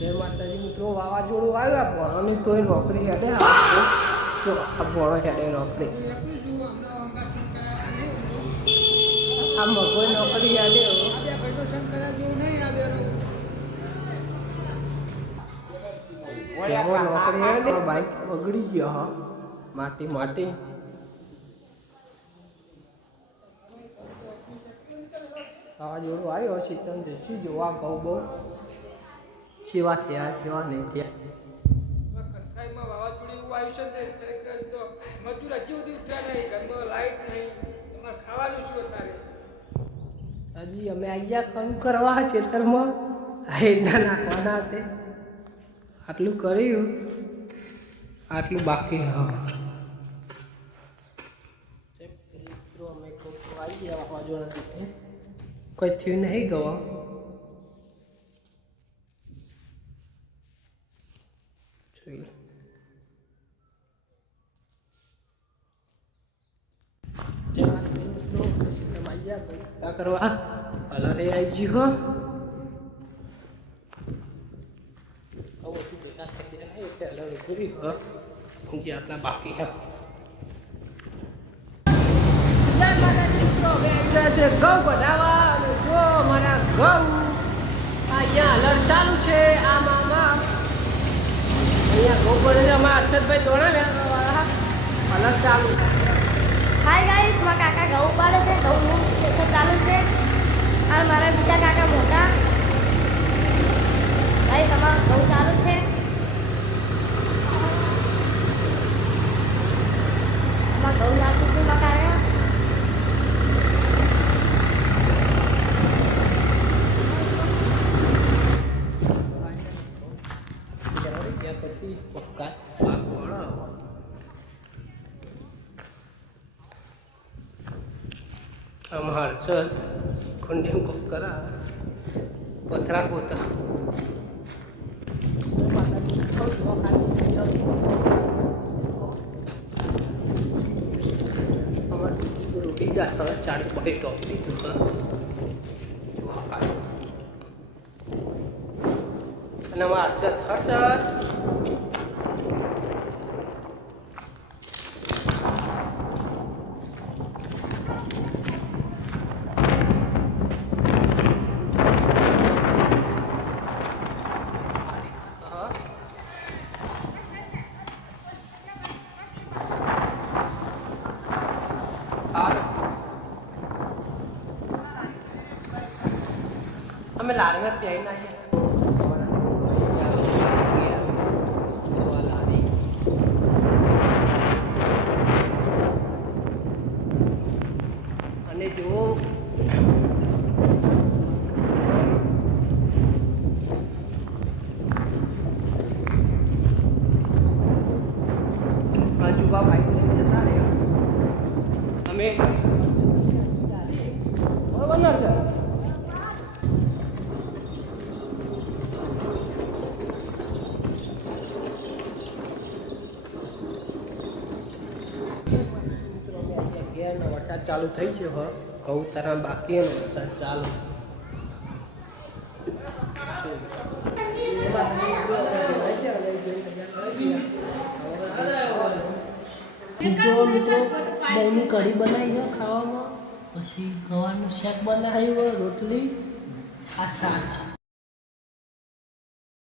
જય માતાજી મિત્રો, વાવાઝોડું આવ્યા ભણોની તોય નોકરી હેડે જો આ ભણો હેડે નોકરી આ મગોઈ નોકરી હેડે નોકરી હેડે બાઈક બગડી ગયો હા માટી વાવાઝોડું આવ્યો શીતમ જઈશું જોવા ઘઉં બહુ જેવા થયા જેવા નહીં થયા કંસાઈમાં વાવાઝોડું એવું આવ્યું છે ને ખરેખર તો મજૂર હજી સુધી ઉઠ્યા નહીં, ઘરમાં લાઈટ નહીં, તમારે ખાવાનું શું અત્યારે? હજી અમે અહીંયા કામ કરવા ખેતરમાં હેડા નાખવાના હતા, આટલું કર્યું આટલું બાકી હા મિત્રો અમે આવી ગયા વાવાઝોડા દીધે કોઈ થયું નહીં ગવા કરવા કલરે આવી ગયું હો ભેગા થઈ જાય એટલે અલગ પૂરી જે આટલા બાકી છે ઘઉં બનાવવા જો મારા ઘઉં અહીંયા અલર ચાલુ છે આમાં અહીંયા ઘઉં પડે છે અમારા હર્ષદભાઈ દોડાવ્યા અલર ચાલુ હાય ગાઈસ, મારા કાકા ઘઉં પાડે છે, ઘઉંનું ખેતર ચાલુ છે અને મારા બીજા કાકા મોટા ભાઈ તમારું ઘઉં ચાલુ છે. અમારા ઘઉં ચાલુ છે મારા કાકા. પછી પક્કા हमार चल कुंडी को करा पथरा गोता रोटी जाता चार पॉइंट टॉपी तुझा અને હર્ષદ અમે લારી માં પહેરી નાખીએ અને જો આજુબા ભાઈ જતા રહ્યા અમે બરોબર ને સર વરસાદ ચાલુ થઈ ગયો હ ઘઉં તારા બાકી વરસાદ ચાલુ જો મિત્રો દહીંની કઢી બનાવી છે ખાવામાં, પછી ગવાનું શાક બનાવ્યું, રોટલી, આ છાશ